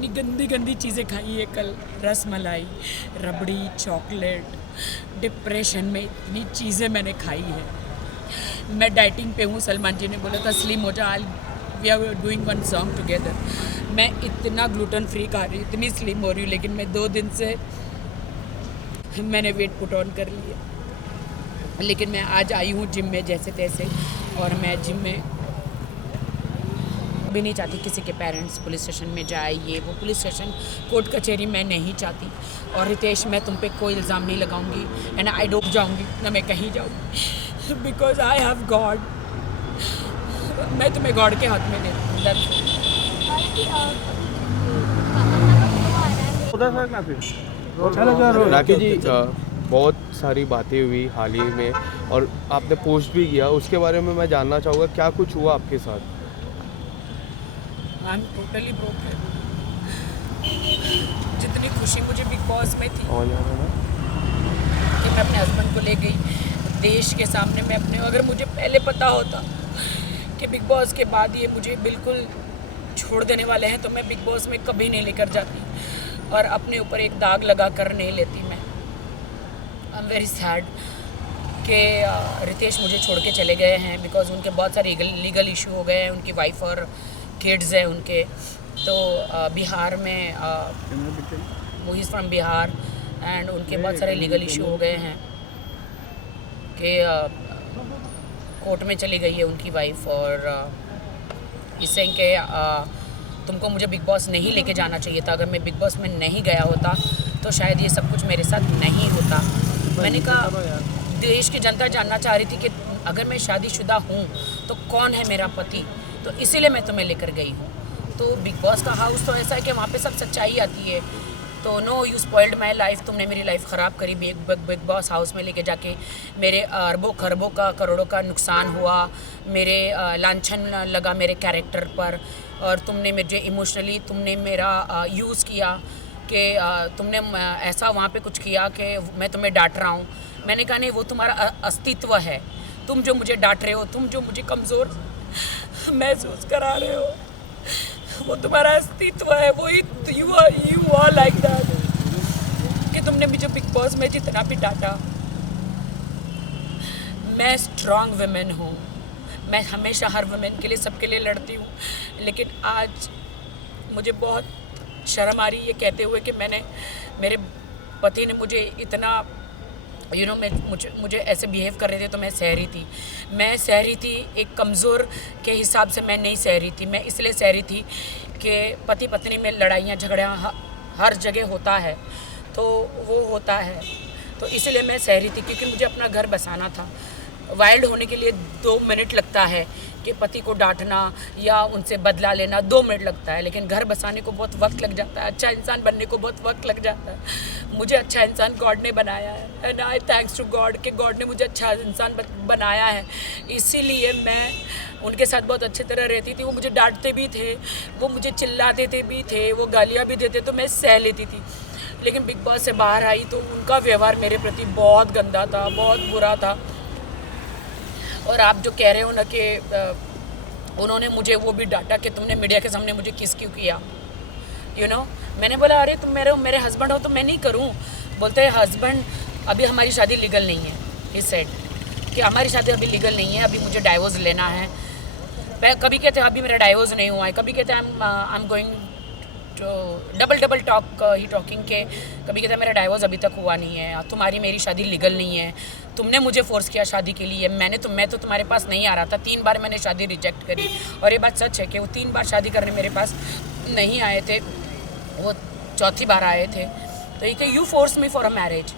इतनी गंदी गंदी चीज़ें खाई है कल, रस मलाई, रबड़ी, चॉकलेट। डिप्रेशन में इतनी चीज़ें मैंने खाई है। मैं डाइटिंग पे हूँ, सलमान जी ने बोला था स्लिम हो जा, we are doing one song together. मैं इतना ग्लूटेन फ्री खा रही हूँ, इतनी स्लिम हो रही हूँ, लेकिन मैं 2 दिन से मैंने वेट पुट ऑन कर लिया। लेकिन मैं आज आई हूँ जिम में जैसे तैसे, और मैं जिम में भी नहीं चाहती किसी के पेरेंट्स पुलिस स्टेशन में जाए, ये वो पुलिस स्टेशन कोर्ट कचहरी मैं नहीं चाहती। और रितेश, मैं तुम पे कोई इल्ज़ाम नहीं लगाऊंगी एंड आई डूब जाऊंगी ना मैं कहीं जाऊंगी, बिकॉज आई हैव गॉड। मैं तुम्हें गॉड के हाथ में देती हूँ। राखी जी, बहुत सारी बातें हुई हाल ही में और आपने पोस्ट भी किया, उसके बारे में मैं जानना चाहूँगा क्या कुछ हुआ आपके साथ? I am totally broken. जितनी खुशी मुझे बिग बॉस में थी कि मैं अपने हस्बैंड को ले गई देश के सामने, मैं अपने, अगर मुझे पहले पता होता कि बिग बॉस के बाद ये मुझे बिल्कुल छोड़ देने वाले हैं, तो मैं बिग बॉस में कभी नहीं लेकर जाती और अपने ऊपर एक दाग लगा कर नहीं लेती। मैं आई एम वेरी सैड कि रितेश मुझे छोड़ के चले गए हैं, बिकॉज उनके बहुत सारे लीगल इशू हो गए हैं, उनकी वाइफ और किड्स हैं उनके। तो बिहार में, वो इज़ फ्रॉम बिहार, एंड उनके बहुत सारे लीगल इशू हो गए हैं कि कोर्ट में चली गई है उनकी वाइफ, और इससे कि तुमको मुझे बिग बॉस नहीं लेके जाना चाहिए था। अगर मैं बिग बॉस में नहीं गया होता तो शायद ये सब कुछ मेरे साथ नहीं होता। मैंने कहा, देश की जनता जानना चाह रही थी कि अगर मैं शादीशुदा हूँ तो कौन है मेरा पति, तो इसीलिए मैं तुम्हें लेकर गई हूँ। तो बिग बॉस का हाउस तो ऐसा है कि वहाँ पे सब सच्चाई आती है। तो no, you spoiled my life, तुमने मेरी लाइफ ख़राब करी। बिग बॉस हाउस में लेके जाके मेरे अरबों खरबों का, करोड़ों का नुकसान हुआ, मेरे लांछन लगा मेरे कैरेक्टर पर, और तुमने मुझे इमोशनली तुमने मेरा यूज़ किया कि तुमने ऐसा वहाँ पे कुछ किया कि मैं तुम्हें डांट रहा हूँ। मैंने कहा नहीं, वो तुम्हारा अस्तित्व है, तुम जो मुझे डांट रहे हो, तुम जो मुझे कमज़ोर महसूस करा रहे हो, वो तुम्हारा अस्तित्व है, वो यू आर लाइक दैट। कि तुमने मुझे बिग बॉस में जितना भी डांटा, मैं स्ट्रॉन्ग वुमेन हूँ, मैं हमेशा हर वुमेन के लिए, सबके लिए लड़ती हूँ। लेकिन आज मुझे बहुत शर्म आ रही है कहते हुए कि मेरे पति ने मुझे इतना मुझे ऐसे बिहेव कर रहे थे, तो मैं सह रही थी। एक कमज़ोर के हिसाब से मैं नहीं सह रही थी। मैं इसलिए सह रही थी कि पति पत्नी में लड़ाइयाँ झगड़ियाँ हर जगह होता है, तो वो होता है, तो इसलिए मैं सह रही थी, क्योंकि मुझे अपना घर बसाना था। वाइल्ड होने के लिए 2 मिनट लगता है कि पति को डांटना या उनसे बदला लेना 2 मिनट लगता है, लेकिन घर बसाने को बहुत वक्त लग जाता है, अच्छा इंसान बनने को बहुत वक्त लग जाता है। मुझे अच्छा इंसान गॉड ने बनाया है, and I thanks to God कि गॉड ने मुझे अच्छा इंसान बनाया है। इसीलिए मैं उनके साथ बहुत अच्छी तरह रहती थी। वो मुझे डांटते भी थे, वो मुझे चिल्लाते भी थे, वो गालियाँ भी देते, तो मैं सह लेती थी। लेकिन बिग बॉस से बाहर आई तो उनका व्यवहार मेरे प्रति बहुत गंदा था, बहुत बुरा था। और आप जो कह रहे हो ना कि उन्होंने मुझे वो भी डांटा कि तुमने मीडिया के सामने मुझे किस क्यों किया, मैंने बोला अरे तुम मेरे हस्बैंड हो तो मैं नहीं करूं। बोलते हैं हस्बैंड, अभी हमारी शादी लीगल नहीं है। ही सेड कि हमारी शादी अभी लीगल नहीं है, अभी मुझे डाइवोर्स लेना है। कभी कहते हैं अभी मेरा डाइवोर्स नहीं हुआ है, कभी कहते हैं I am going double talk he talking के, कभी कहता है मेरा डाइवोर्स अभी तक हुआ नहीं है, तुम्हारी मेरी शादी लीगल नहीं है, तुमने मुझे फोर्स किया शादी के लिए, मैं तो तुम्हारे पास नहीं आ रहा था, 3 बार मैंने शादी रिजेक्ट करी। और ये बात सच है कि वो 3 बार शादी करने मेरे पास नहीं आए थे, वो 4थी बार आए थे। तो ये कि you force me for a marriage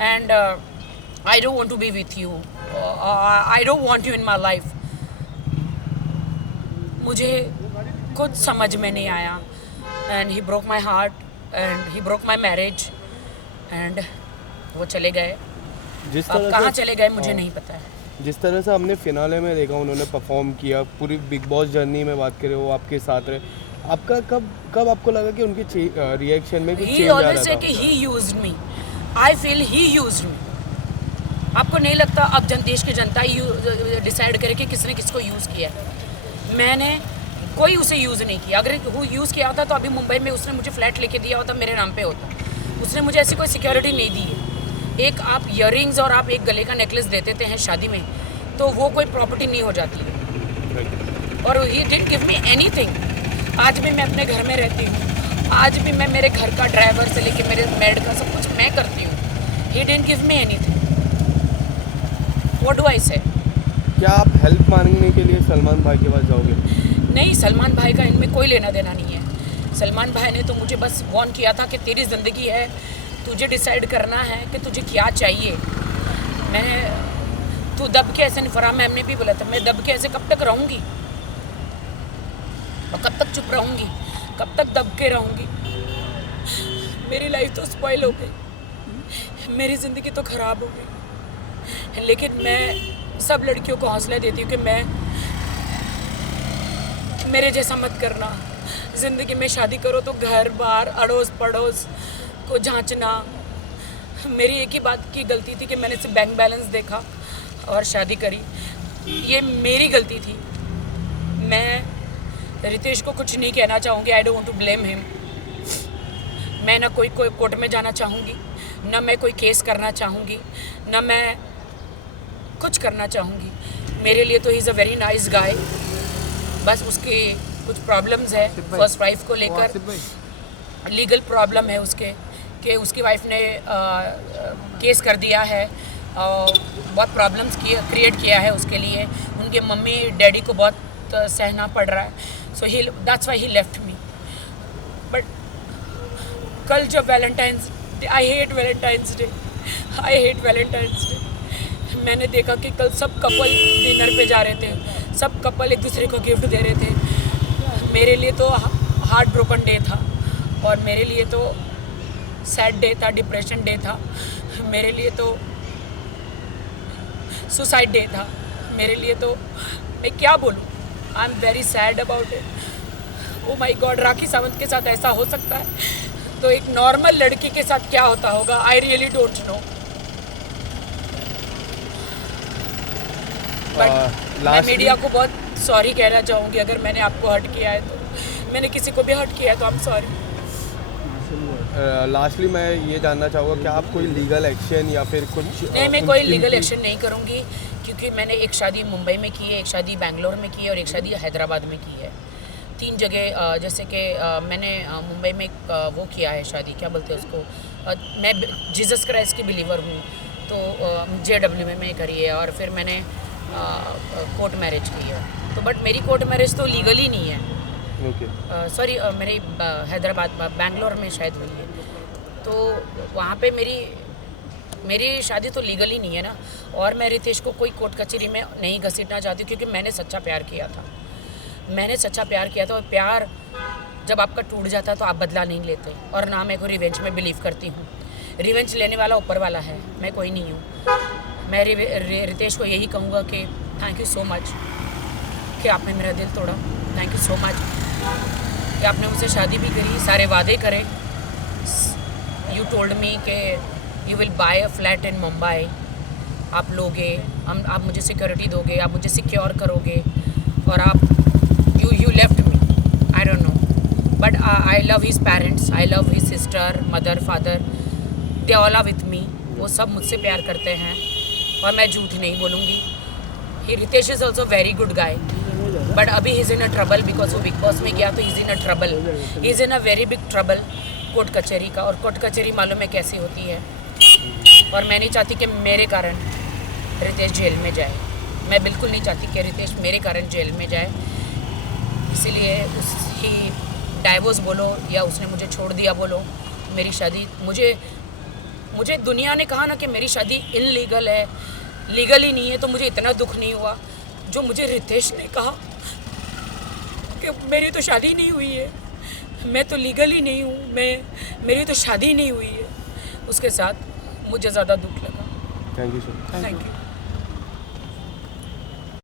and I don't want to be with you, I don't want you in my life. मुझे कुछ समझ में नहीं आया, and he broke my heart and he broke my marriage, and वो चले गए। अब कहाँ चले गए मुझे नहीं पता है। जिस तरह से हमने फिनाले में देखा उन्होंने परफॉर्म किया, पूरी बिग बॉस जर्नी में बात करें, वो आपके साथ रहे, आपका कब आपको लगा कि उनके रिएक्शन में कुछ चेंज आ रहा था? कि he used me, I feel he used me. आपको नहीं लगता अब देश की जनता डिसाइड करे कि किसने किसको यूज़ किया? मैंने कोई उसे यूज़ नहीं किया। अगर वो यूज़ किया होता तो अभी मुंबई में उसने मुझे फ्लैट लेके दिया होता, मेरे नाम पे होता। उसने मुझे ऐसी कोई सिक्योरिटी नहीं दी है। एक आप ईयरिंग्स और आप एक गले का नेकलेस दे देते हैं शादी में, तो वो कोई प्रॉपर्टी नहीं हो जाती है। और he didn't give me anything. आज भी मैं अपने घर में रहती हूँ, आज भी मैं मेरे घर का ड्राइवर से लेके मेरे मेड का सब कुछ मैं करती हूँ। He didn't give me anything. What do I से? क्या आप हेल्प मांगने के लिए सलमान भाई के पास जाओगे? नहीं, सलमान भाई का इनमें कोई लेना देना नहीं है। सलमान भाई ने तो मुझे बस वार्न किया था कि तेरी ज़िंदगी है, तुझे डिसाइड करना है कि तुझे क्या चाहिए। तू दब के ऐसे नहीं, फरहान मैम ने भी बोला था, मैं दब के ऐसे कब तक रहूँगी और कब तक चुप रहूँगी, कब तक दब के रहूँगी। मेरी लाइफ तो स्पॉइल हो गई, मेरी ज़िंदगी तो ख़राब हो गई। लेकिन मैं सब लड़कियों को हौसला देती हूँ कि मेरे जैसा मत करना। ज़िंदगी में शादी करो तो घर बार अड़ोस पड़ोस को जांचना। मेरी एक ही बात की गलती थी कि मैंने सिर्फ बैंक बैलेंस देखा और शादी करी। ये मेरी गलती थी। मैं रितेश को कुछ नहीं कहना चाहूँगी, I don't want to blame him. मैं ना कोई कोर्ट में जाना चाहूँगी, ना मैं कोई केस करना चाहूँगी, ना मैं कुछ करना चाहूँगी। मेरे लिए तो he is a very nice guy. बस उसके कुछ प्रॉब्लम्स है फर्स्ट वाइफ को लेकर, लीगल प्रॉब्लम है उसके कि उसकी वाइफ ने केस कर दिया है और बहुत प्रॉब्लम्स क्रिएट किया है उसके लिए। उनके मम्मी डैडी को बहुत सहना पड़ रहा है। So he that's why he left me. But कल जब Valentine's Day, I hate Valentine's Day, मैंने देखा कि कल सब कपल डिनर पे जा रहे थे, सब कपल एक दूसरे को गिफ्ट दे रहे थे। मेरे लिए तो हार्ट ब्रोकन डे था और मेरे लिए तो सैड डे था, डिप्रेशन डे था, मेरे लिए तो सुसाइड डे था, मेरे लिए तो मैं क्या बोलूँ। I am very sad about it. Oh my God, Rakhi Sawant के साथ ऐसा हो सकता है तो एक नॉर्मल लड़की के साथ क्या होता होगा, I really don't know. But मैं मीडिया को बहुत सॉरी कहना चाहूँगी अगर मैंने आपको हर्ट किया है तो। मैंने किसी को भी हर्ट किया है तो आई एम सॉरी। लास्टली मैं ये जानना चाहूँगा कि आप कोई लीगल एक्शन या फिर कुछ? नहीं, मैं कोई लीगल एक्शन नहीं करूँगी क्योंकि मैंने एक शादी मुंबई में की है, एक शादी बेंगलोर में की है और एक शादी हैदराबाद में की है। 3 जगह जैसे कि मैंने मुंबई में वो किया है शादी, क्या बोलते हैं उसको, मैं जीसस क्राइस्ट की बिलीवर हूँ तो JW में मैं करी है। और फिर मैंने कोर्ट मैरिज की है तो बट मेरी कोर्ट मैरिज तो लीगली नहीं है। सॉरी, मेरी हैदराबाद बेंगलोर में शायद हुई है तो वहाँ पे मेरी शादी तो लीगली नहीं है ना। और मैं रितेश को कोई कोर्ट कचहरी में नहीं घसीटना चाहती क्योंकि मैंने सच्चा प्यार किया था। और प्यार जब आपका टूट जाता है तो आप बदला नहीं लेते। और ना मैं कोई रिवेंज में बिलीव करती हूँ। रिवेंज लेने वाला ऊपर वाला है, मैं कोई नहीं हूँ। मैं रितेश को यही कहूँगा कि थैंक यू सो मच कि आपने मेरा दिल तोड़ा। थैंक यू सो मच कि आपने मुझसे शादी भी करी, सारे वादे करे। यू टोल्ड मी कि you will buy a flat in Mumbai, आप लोगे, आप मुझे सिक्योरिटी दोगे, आप मुझे सिक्योर करोगे और आप you left me. I don't know but I love his parents, I love his sister, mother, father, they all are with me. वो सब मुझसे प्यार करते हैं और मैं झूठ नहीं बोलूँगी। He Ritesh is also very good guy but अभी he is in a trouble because वो बिग बॉस में गया तो he is in a trouble, he is in a very big trouble court कचहरी का। और कोर्ट कचहरी मालूम है कैसी होती है और मैं नहीं चाहती कि मेरे कारण रितेश जेल में जाए। मैं बिल्कुल नहीं चाहती कि रितेश मेरे कारण जेल में जाए। इसीलिए उसकी डाइवोर्स बोलो या उसने मुझे छोड़ दिया बोलो, मेरी शादी मुझे दुनिया ने कहा ना कि मेरी शादी इनलीगल है, लीगल ही नहीं है, तो मुझे इतना दुख नहीं हुआ जो मुझे रितेश ने कहा कि मेरी तो शादी नहीं हुई है, मैं तो लीगल ही नहीं हूँ, मेरी तो शादी नहीं हुई है। उसके साथ मुझे ज़्यादा दुख लगा। Thank you sir. Thank you.